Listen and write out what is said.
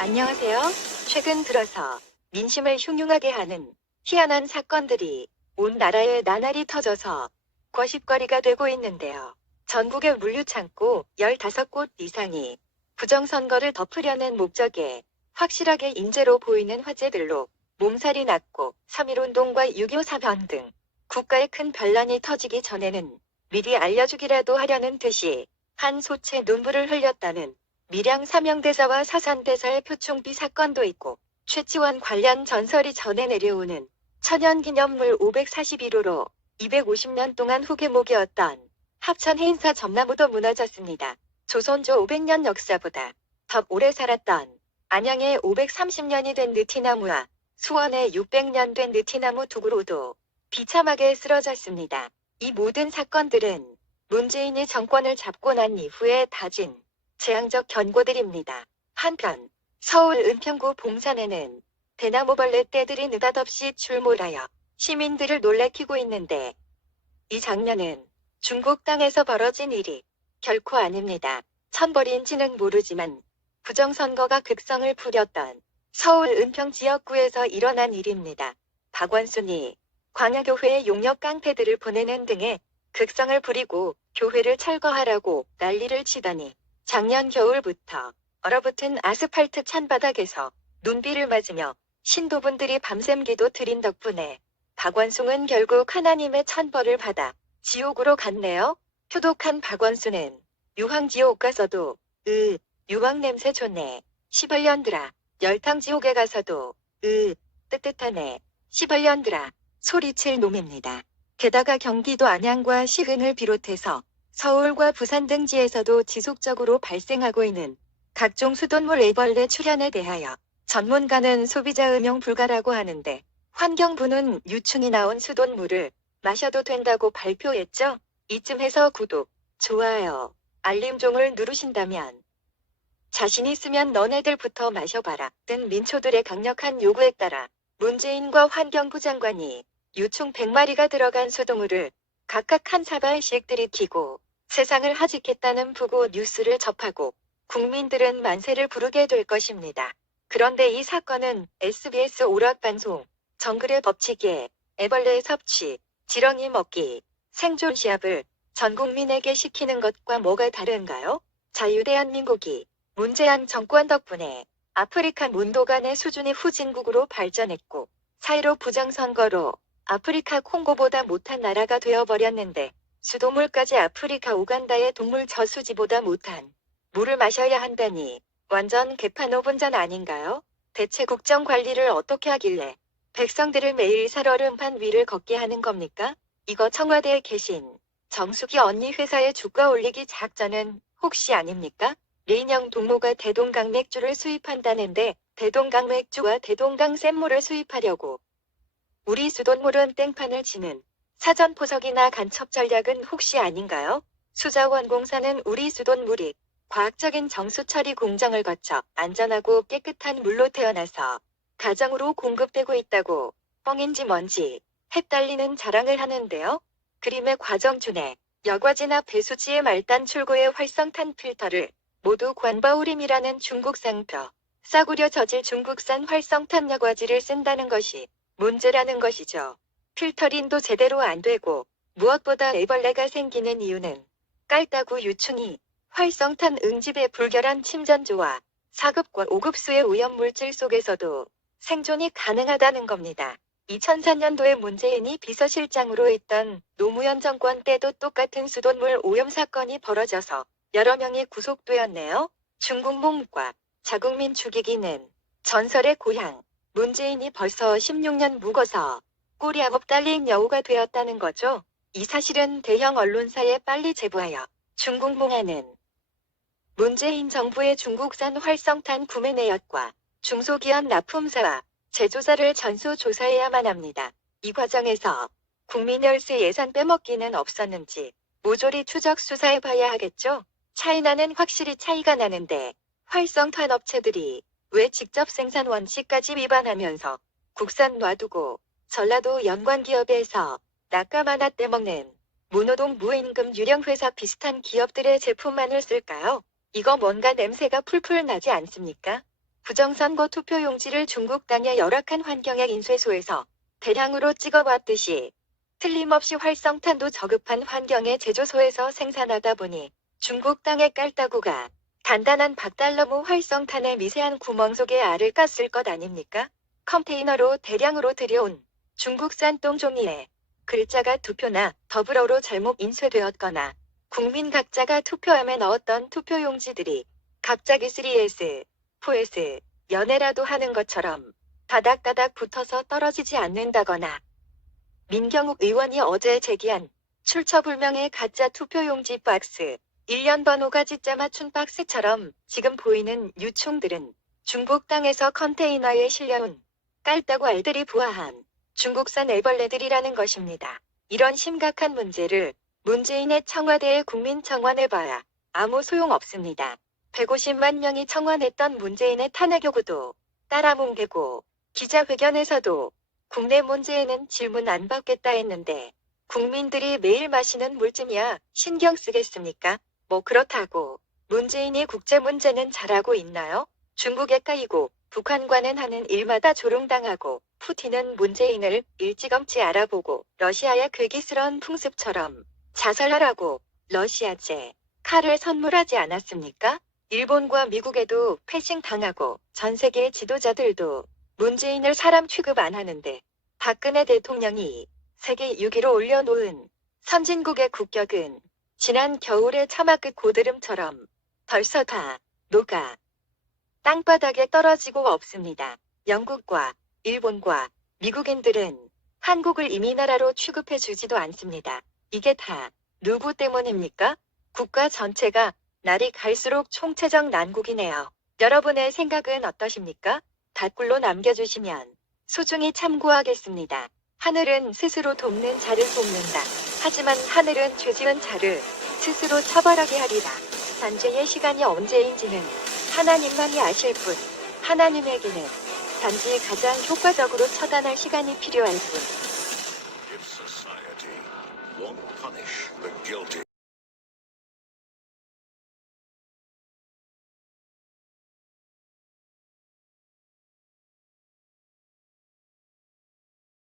안녕하세요. 최근 들어서 민심을 흉흉하게 하는 희한한 사건들이 온 나라에 나날이 터져서 거십거리가 되고 있는데요. 전국의 물류창고 15곳 이상이 부정선거를 덮으려는 목적에 확실하게 인재로 보이는 화제들로 몸살이 났고 3.1운동과 6.25 사변 등 국가의 큰 반란이 터지기 전에는 미리 알려주기라도 하려는 듯이 한 소채 눈물을 흘렸다는 밀양 사명대사와 사산대사의 표충비 사건도 있고 최치원 관련 전설이 전해 내려오는 천연기념물 541호로 250년 동안 후계목이었던 합천 해인사 점나무도 무너졌습니다. 조선조 500년 역사보다 더 오래 살았던 안양에 530년이 된 느티나무와 수원에 600년 된 느티나무 두 그루도 비참하게 쓰러졌습니다. 이 모든 사건들은 문재인이 정권을 잡고 난 이후에 다진 재앙적 경고들입니다. 한편 서울 은평구 봉산에는 대나무벌레 떼들이 느닷없이 출몰하여 시민들을 놀래키고 있는데 이 장면은 중국 땅에서 벌어진 일이 결코 아닙니다. 천벌인지는 모르지만 부정선거가 극성을 부렸던 서울 은평 지역구에서 일어난 일입니다. 박원순이 광야교회에 용역 깡패들을 보내는 등의 극성을 부리고 교회를 철거하라고 난리를 치더니 작년 겨울부터 얼어붙은 아스팔트 찬바닥에서 눈비를 맞으며 신도분들이 밤샘 기도 드린 덕분에 박원순은 결국 하나님의 천벌을 받아 지옥으로 갔네요. 표독한 박원순은 유황지옥 가서도 유황 냄새 좋네. 시벌년들아. 열탕지옥에 가서도 뜨뜻하네. 시벌년들아. 소리칠 놈입니다. 게다가 경기도 안양과 시흥을 비롯해서 서울과 부산 등지에서도 지속적으로 발생하고 있는 각종 수돗물 애벌레 출현에 대하여 전문가는 소비자 음용 불가라고 하는데 환경부는 유충이 나온 수돗물을 마셔도 된다고 발표했죠. 이쯤에서 구독, 좋아요, 알림종을 누르신다면 자신 있으면 너네들부터 마셔봐라 등 민초들의 강력한 요구에 따라 문재인과 환경부 장관이 유충 100마리가 들어간 수돗물을 각각 한 사발씩 들이키고 세상을 하직했다는 부고 뉴스를 접하고 국민들은 만세를 부르게 될 것입니다. 그런데 이 사건은 SBS 오락방송, 정글의 법칙에 애벌레 섭취, 지렁이 먹기, 생존 시합을 전 국민에게 시키는 것과 뭐가 다른가요? 자유대한민국이 문재인 정권 덕분에 아프리카 문도간의 수준이 후진국으로 발전했고 4.15 부정선거로 아프리카 콩고보다 못한 나라가 되어버렸는데 수돗물까지 아프리카 우간다의 동물 저수지보다 못한 물을 마셔야 한다니 완전 개판오분전 아닌가요? 대체 국정관리를 어떻게 하길래 백성들을 매일 살얼음판 위를 걷게 하는 겁니까? 이거 청와대에 계신 정수기 언니 회사의 주가 올리기 작전은 혹시 아닙니까? 레인형 동무가 대동강 맥주를 수입한다는데 대동강 맥주와 대동강 샘물을 수입하려고 우리 수돗물은 땡판을 치는 사전포석이나 간첩 전략은 혹시 아닌가요? 수자원공사는 우리 수돗물이 과학적인 정수 처리 공정을 거쳐 안전하고 깨끗한 물로 태어나서 가정으로 공급되고 있다고 뻥인지 뭔지 헷갈리는 자랑을 하는데요. 그림의 과정 중에 여과지나 배수지의 말단 출구의 활성탄 필터를 모두 관바우림이라는 중국상표, 싸구려 저질 중국산 활성탄 여과지를 쓴다는 것이 문제라는 것이죠. 필터링도 제대로 안 되고 무엇보다 애벌레가 생기는 이유는 깔따구 유충이 활성탄 응집의 불결한 침전조와 4급과 5급수의 오염물질 속에서도 생존이 가능하다는 겁니다. 2004년도에 문재인이 비서실장으로 있던 노무현 정권 때도 똑같은 수돗물 오염 사건이 벌어져서 여러 명이 구속되었네요. 중국몽과 자국민 죽이기는 전설의 고향. 문재인이 벌써 16년 묵어서 꼴이 아곱 달린 여우가 되었다는 거죠. 이 사실은 대형 언론사에 빨리 제보하여 중국몽하는 문재인 정부의 중국산 활성탄 구매 내역과 중소기업 납품사와 제조사를 전수조사해야만 합니다. 이 과정에서 국민열세 예산 빼먹기는 없었는지 모조리 추적 수사해봐야 하겠죠. 차이나는 확실히 차이가 나는데 활성탄 업체들이 왜 직접 생산 원칙까지 위반하면서 국산 놔두고 전라도 연관기업에서 낙감 하나 떼먹는 무노동 무임금 유령회사 비슷한 기업들의 제품만을 쓸까요? 이거 뭔가 냄새가 풀풀 나지 않습니까? 부정선거 투표용지를 중국 땅의 열악한 환경의 인쇄소에서 대량으로 찍어왔듯이 틀림없이 활성탄도 저급한 환경의 제조소에서 생산하다 보니 중국 땅의 깔따구가 단단한 박달나무 활성탄의 미세한 구멍 속에 알을 깠을 것 아닙니까? 컨테이너로 대량으로 들여온 중국산 똥종이에 글자가 두 표나 더불어로 잘못 인쇄되었거나 국민 각자가 투표함에 넣었던 투표용지들이 갑자기 3S, 4S, 연애라도 하는 것처럼 다닥다닥 붙어서 떨어지지 않는다거나 민경욱 의원이 어제 제기한 출처불명의 가짜 투표용지 박스, 1년 번호가 진짜 맞춘 박스처럼 지금 보이는 유충들은 중국 땅에서 컨테이너에 실려온 깔따구 알들이 부화한 중국산 애벌레들이라는 것입니다. 이런 심각한 문제를 문재인의 청와대에 국민청원해 봐야 아무 소용 없습니다. 150만 명이 청원했던 문재인의 탄핵 요구도 따라 뭉개고 기자회견에서도 국내 문제에는 질문 안 받겠다 했는데 국민들이 매일 마시는 물쯤이야 신경 쓰겠습니까? 뭐 그렇다고 문재인이 국제 문제는 잘하고 있나요? 중국에 까이고 북한과는 하는 일마다 조롱당하고 푸틴은 문재인을 일찌감치 알아보고 러시아의 괴기스러운 풍습처럼 자살하라고 러시아제 칼을 선물하지 않았습니까? 일본과 미국에도 패싱 당하고 전 세계 지도자들도 문재인을 사람 취급 안 하는데 박근혜 대통령이 세계 6위로 올려놓은 선진국의 국격은 지난 겨울의 차마끝 고드름처럼 벌써 다 녹아 땅바닥에 떨어지고 없습니다. 영국과 일본과 미국인들은 한국을 이민나라로 취급해주지도 않습니다. 이게 다 누구 때문입니까? 국가 전체가 날이 갈수록 총체적 난국이네요. 여러분의 생각은 어떠십니까? 댓글로 남겨주시면 소중히 참고하겠습니다. 하늘은 스스로 돕는 자를 돕는다. 하지만 하늘은 죄지은 자를 스스로 처벌하게 하리라. 단죄의 시간이 언제인지는 하나님만이 아실 뿐, 하나님에게는 단지 가장 효과적으로 처단할 시간이 필요할 뿐. If society won't punish the guilty,